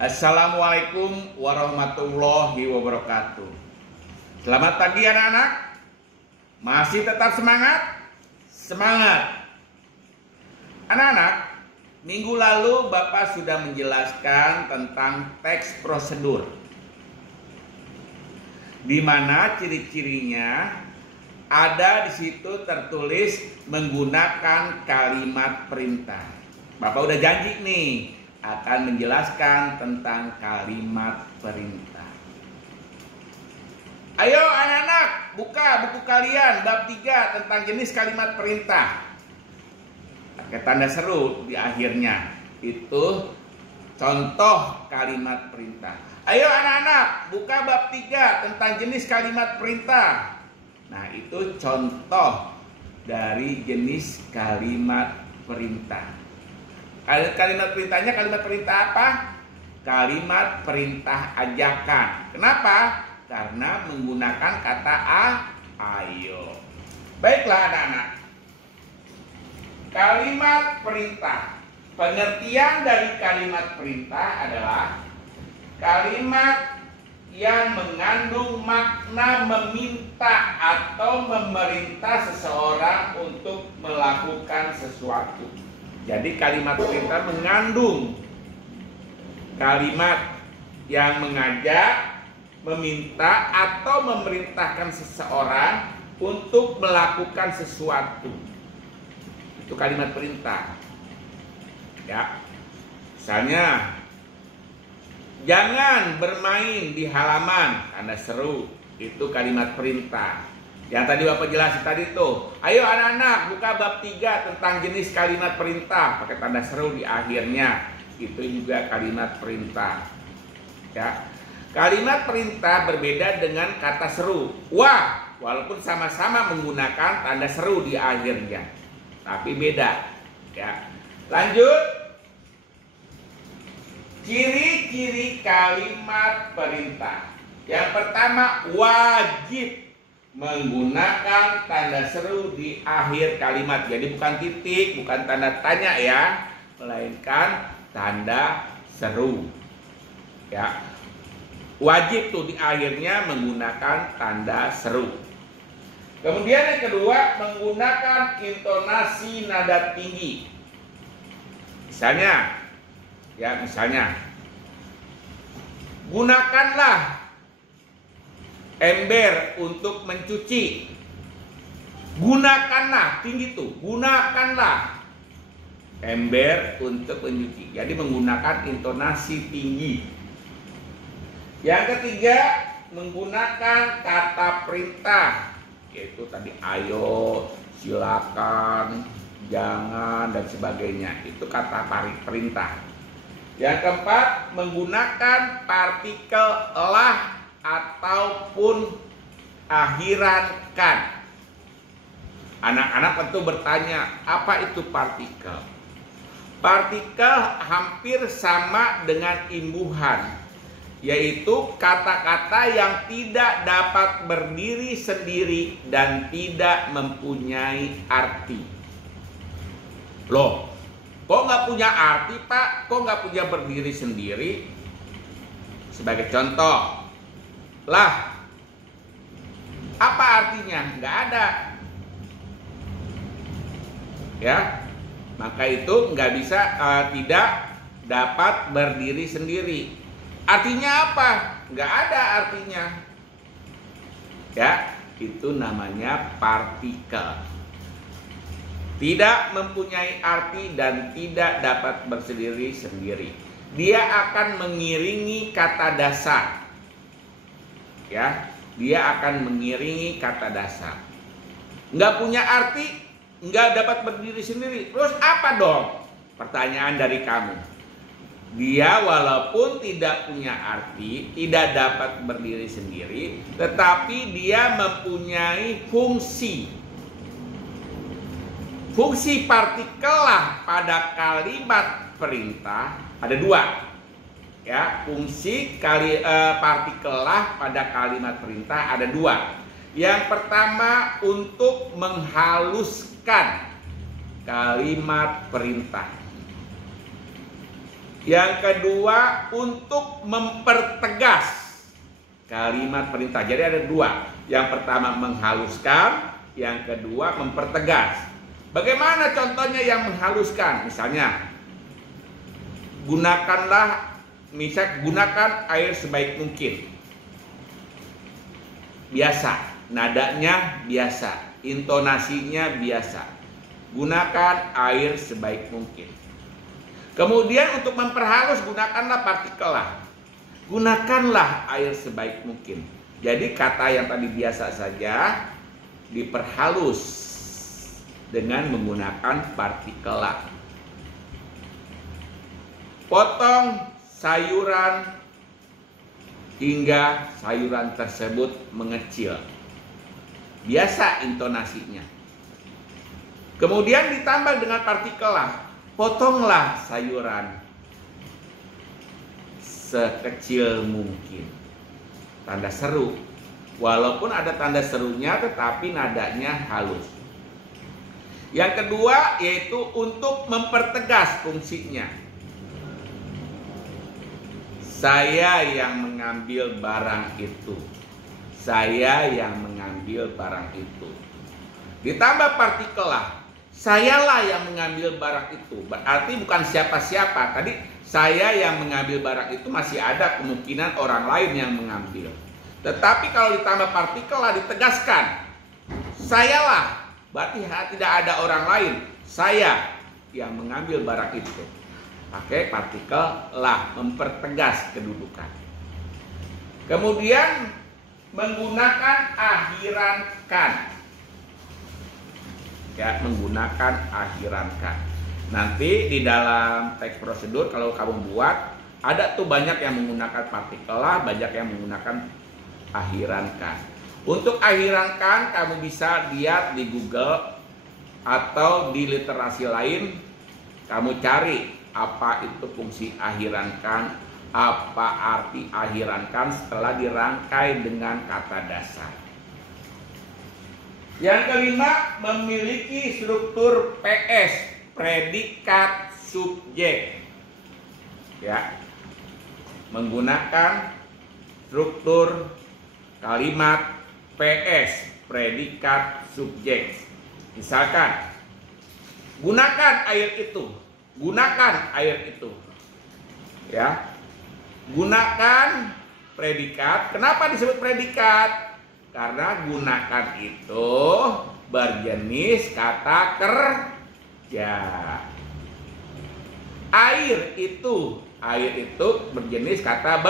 Assalamualaikum warahmatullahi wabarakatuh. Selamat pagi anak-anak. Masih tetap semangat? Semangat. Anak-anak, minggu lalu Bapak sudah menjelaskan tentang teks prosedur, di mana ciri-cirinya ada di situ tertulis menggunakan kalimat perintah. Bapak udah janji nih akan menjelaskan tentang kalimat perintah. Ayo anak-anak, buka buku kalian bab 3 tentang jenis kalimat perintah. Pakai tanda seru di akhirnya. Itu contoh kalimat perintah. Ayo anak-anak, buka bab 3 tentang jenis kalimat perintah. Nah, itu contoh dari jenis kalimat perintah. Kalimat perintahnya kalimat perintah apa? Kalimat perintah ajakan. Kenapa? Karena menggunakan kata ayo. Baiklah anak-anak. Kalimat perintah. Pengertian dari kalimat perintah adalah kalimat yang mengandung makna meminta atau memerintah seseorang untuk melakukan sesuatu. Jadi kalimat perintah mengandung kalimat yang mengajak, meminta atau memerintahkan seseorang untuk melakukan sesuatu. Itu kalimat perintah. Ya. Misalnya, jangan bermain di halaman, tanda seru. Itu kalimat perintah. Yang tadi Bapak jelasin tadi tuh. Ayo anak-anak, buka bab 3 tentang jenis kalimat perintah, pakai tanda seru di akhirnya. Itu juga kalimat perintah. Ya. Kalimat perintah berbeda dengan kata seru. Wah, walaupun sama-sama menggunakan tanda seru di akhirnya, tapi beda. Ya. Lanjut. Ciri-ciri kalimat perintah. Yang pertama, wajib menggunakan tanda seru di akhir kalimat. Jadi bukan titik, bukan tanda tanya ya, melainkan tanda seru. Ya. Wajib tuh di akhirnya menggunakan tanda seru. Kemudian yang kedua, menggunakan intonasi nada tinggi. Misalnya, gunakanlah ember untuk mencuci. Gunakanlah, tinggi tuh, gunakanlah ember untuk mencuci. Jadi menggunakan intonasi tinggi. Yang ketiga, menggunakan kata perintah, yaitu tadi ayo, silakan, jangan dan sebagainya. Itu kata perintah. Yang keempat, menggunakan partikel lah ataupun akhiran kan. Anak-anak tentu bertanya, apa itu partikel? Partikel hampir sama dengan imbuhan, yaitu kata-kata yang tidak dapat berdiri sendiri dan tidak mempunyai arti. Loh, kok nggak punya arti Pak? Kok nggak punya berdiri sendiri? Sebagai contoh, lah, apa artinya? Nggak ada. Ya, maka itu nggak bisa, tidak dapat berdiri sendiri. Artinya apa? Nggak ada artinya. Ya, itu namanya partikel. Tidak mempunyai arti dan tidak dapat berdiri sendiri. Dia akan mengiringi kata dasar. Ya, dia akan mengiringi kata dasar. Nggak punya arti, nggak dapat berdiri sendiri. Terus apa dong? Pertanyaan dari kamu. Dia walaupun tidak punya arti, tidak dapat berdiri sendiri, tetapi dia mempunyai fungsi. Fungsi partikel lah pada kalimat perintah ada dua. Ya, fungsi partikel lah pada kalimat perintah ada dua. Yang pertama, untuk menghaluskan kalimat perintah. Yang kedua, untuk mempertegas kalimat perintah. Jadi ada dua. Yang pertama menghaluskan, yang kedua mempertegas. Bagaimana contohnya yang menghaluskan? Misalnya, gunakan air sebaik mungkin. Biasa, nadanya biasa, intonasinya biasa. Gunakan air sebaik mungkin. Kemudian untuk memperhalus, gunakanlah partikel lah. Gunakanlah air sebaik mungkin. Jadi kata yang tadi biasa saja diperhalus dengan menggunakan partikel lah. Potong sayuran hingga sayuran tersebut mengecil. Biasa intonasinya. Kemudian ditambah dengan partikel lah. Potonglah sayuran sekecil mungkin. Tanda seru. Walaupun ada tanda serunya tetapi nadanya halus. Yang kedua yaitu untuk mempertegas fungsinya. Saya yang mengambil barang itu. Saya yang mengambil barang itu. Ditambah partikel lah. Sayalah yang mengambil barang itu. Berarti bukan siapa-siapa. Tadi saya yang mengambil barang itu masih ada kemungkinan orang lain yang mengambil. Tetapi kalau ditambah partikel lah ditegaskan. Sayalah. Berarti tidak ada orang lain. Saya yang mengambil barang itu. Pakai partikel lah, mempertegas kedudukan. Kemudian menggunakan akhiran kan. Ya, menggunakan akhiran kan. Nanti di dalam teks prosedur kalau kamu buat ada tuh banyak yang menggunakan partikel lah, banyak yang menggunakan akhiran kan. Untuk akhiran kan kamu bisa lihat di Google atau di literasi lain, kamu cari apa itu fungsi akhiran kan, apa arti akhiran kan setelah dirangkai dengan kata dasar. Yang kelima, memiliki struktur PS, predikat subjek. Ya. Menggunakan struktur kalimat PS, predikat subjek. Misalkan, gunakan air itu. Gunakan air itu. Ya. Gunakan predikat. Kenapa disebut predikat? Karena gunakan itu berjenis kata kerja. Air itu berjenis kata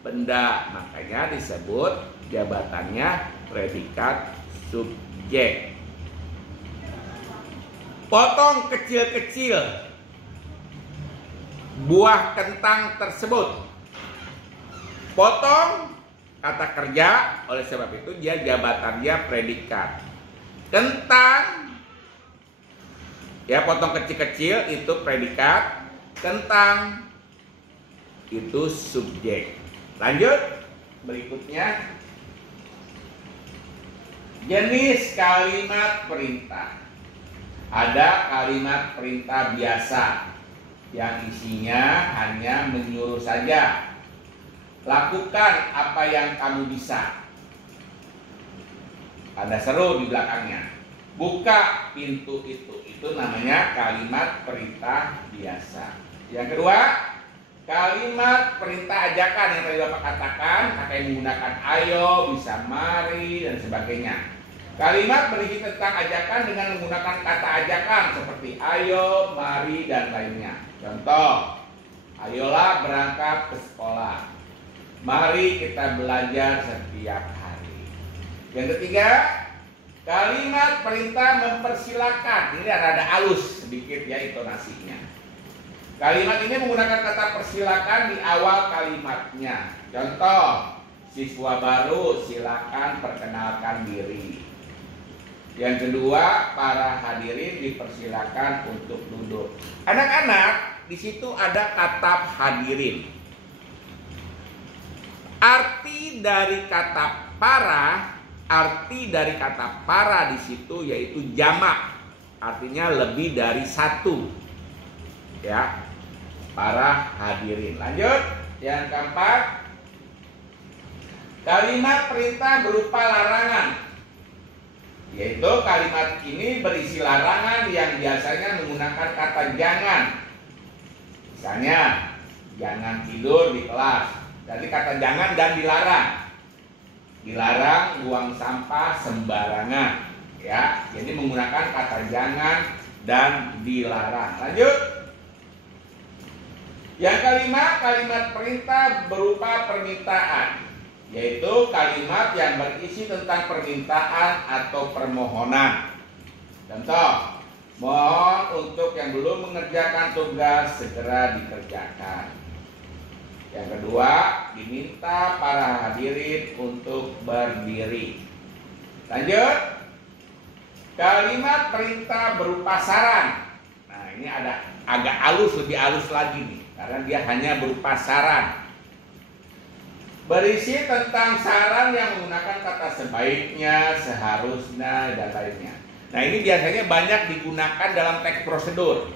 benda. Makanya disebut jabatannya predikat subjek. Potong kecil-kecil buah kentang tersebut. Potong kata kerja, oleh sebab itu dia jabatannya predikat. Kentang, ya potong kecil-kecil itu predikat. Kentang itu subjek. Lanjut, berikutnya jenis kalimat perintah. Ada kalimat perintah biasa yang isinya hanya menyuruh saja. Lakukan apa yang kamu bisa. Ada seru di belakangnya. Buka pintu itu. Itu namanya kalimat perintah biasa. Yang kedua, kalimat perintah ajakan yang tadi Bapak katakan, pakai menggunakan ayo, bisa mari, dan sebagainya. Kalimat berisi tentang ajakan dengan menggunakan kata ajakan seperti ayo, mari, dan lainnya. Contoh, ayolah berangkat ke sekolah. Mari kita belajar setiap hari. Yang ketiga, kalimat perintah mempersilakan. Ini rada halus sedikit ya intonasinya. Kalimat ini menggunakan kata persilakan di awal kalimatnya. Contoh, siswa baru silakan perkenalkan diri. Yang kedua, para hadirin dipersilakan untuk duduk. Anak-anak, di situ ada kata hadirin. Arti dari kata para di situ yaitu jamak, artinya lebih dari satu. Ya. para hadirin. Lanjut, yang keempat, kalimat perintah berupa larangan, yaitu kalimat ini berisi larangan yang biasanya menggunakan kata jangan. Misalnya, jangan tidur di kelas. Jadi kata jangan dan dilarang. Dilarang buang sampah sembarangan. Ya, jadi menggunakan kata jangan dan dilarang. Lanjut. Yang kelima, kalimat perintah berupa permintaan, yaitu kalimat yang berisi tentang permintaan atau permohonan. Contoh, mohon untuk yang belum mengerjakan tugas segera dikerjakan. Yang kedua, diminta para hadirin untuk berdiri. Lanjut, kalimat perintah berupa saran. Nah, ini ada agak halus, lebih halus lagi nih, karena dia hanya berupa saran. Berisi tentang saran yang menggunakan kata sebaiknya, seharusnya, dan lainnya. Nah, ini biasanya banyak digunakan dalam teks prosedur.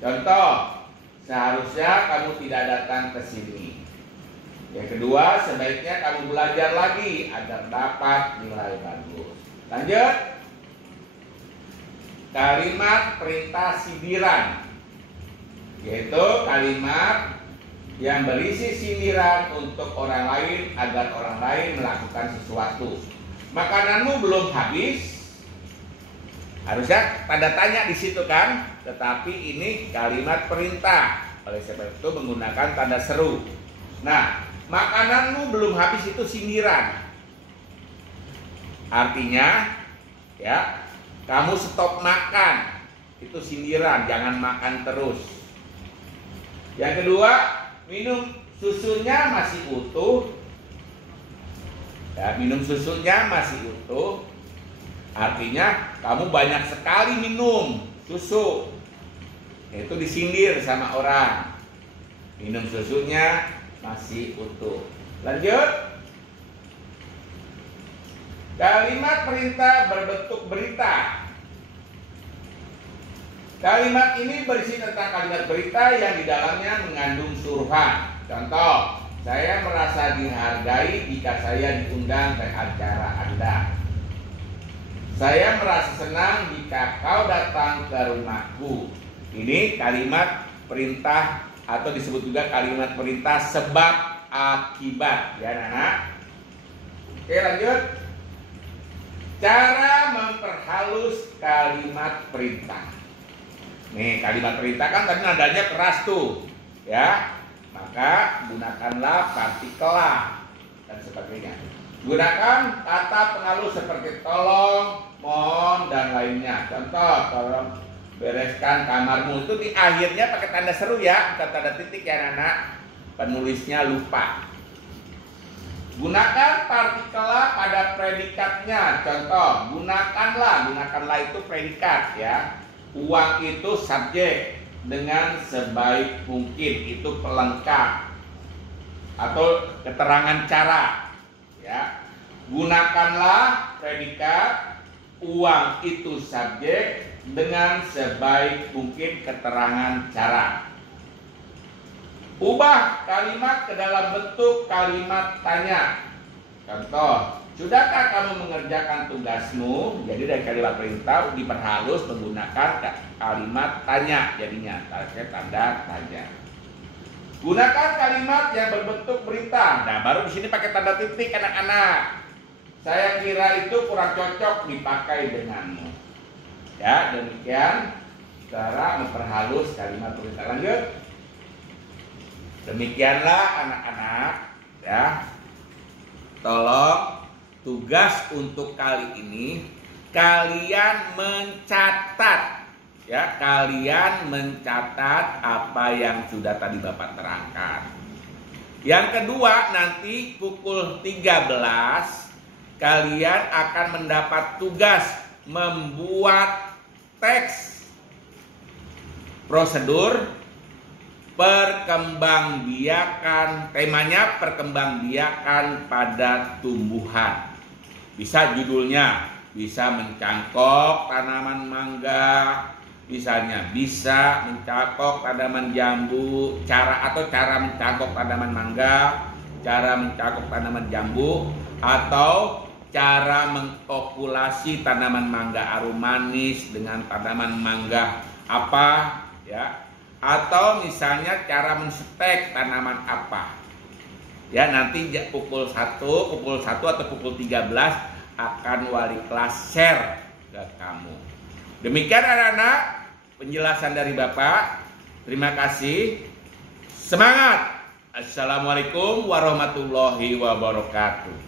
Contoh, seharusnya kamu tidak datang ke sini. Yang kedua, sebaiknya kamu belajar lagi agar dapat nilai bagus. Lanjut. Kalimat perintah sindiran, yaitu kalimat yang berisi sindiran untuk orang lain agar orang lain melakukan sesuatu. Makananmu belum habis, harusnya tanda tanya di situ kan, tetapi ini kalimat perintah, oleh sebab itu menggunakan tanda seru. Nah, makananmu belum habis itu sindiran, artinya ya, kamu stop makan, itu sindiran, jangan makan terus. Yang kedua, minum susunya masih utuh. Ya, minum susunya masih utuh, artinya kamu banyak sekali minum susu. Itu disindir sama orang. Minum susunya masih utuh. Lanjut. Kalimat perintah berbentuk berita. Kalimat ini berisi tentang kalimat berita yang di dalamnya mengandung suruhan. Contoh, saya merasa dihargai jika saya diundang ke acara Anda. Saya merasa senang jika kau datang ke rumahku. Ini kalimat perintah atau disebut juga kalimat perintah sebab akibat, ya anak-anak. Oke, lanjut. Cara memperhalus kalimat perintah. Nih, kalimat perintah kan tadi nadanya keras tuh, ya. Maka gunakanlah partikel lah dan sebagainya. Gunakan kata penghalus seperti tolong, mohon, dan lainnya. Contoh, tolong bereskan kamarmu, itu di akhirnya pakai tanda seru ya, bukan tanda titik ya anak-anak. Penulisnya lupa. Gunakan partikelah pada predikatnya. Contoh, gunakanlah itu predikat ya. Uang itu subjek dengan sebaik mungkin, itu pelengkap atau keterangan cara ya. Gunakanlah predikat, uang itu subjek dengan sebaik mungkin keterangan cara. Ubah kalimat ke dalam bentuk kalimat tanya. Contoh, sudahkah kamu mengerjakan tugasmu? Jadi dari kalimat perintah diperhalus menggunakan kalimat tanya, jadinya pakai tanda tanya. Gunakan kalimat yang berbentuk berita. Nah, baru di sini pakai tanda titik anak-anak. Saya kira itu kurang cocok dipakai denganmu. Ya, demikian cara memperhalus kalimat perintah. Lanjut. Demikianlah anak-anak ya. Tolong tugas untuk kali ini kalian mencatat ya, kalian mencatat apa yang sudah tadi Bapak terangkan. Yang kedua, nanti pukul 13 kalian akan mendapat tugas membuat teks prosedur perkembangbiakan, temanya perkembangbiakan pada tumbuhan. Bisa judulnya, bisa mencangkok tanaman mangga, Misalnya bisa mencangkok tanaman jambu, cara mencangkok tanaman mangga, cara mencangkok tanaman jambu, atau cara mengpopulasi tanaman mangga arum manis dengan tanaman mangga apa, ya, atau misalnya cara menstek tanaman apa. Ya, nanti pukul 1 atau pukul 13 akan wali kelas share ke kamu. Demikian anak-anak penjelasan dari Bapak. Terima kasih. Semangat. Assalamualaikum warahmatullahi wabarakatuh.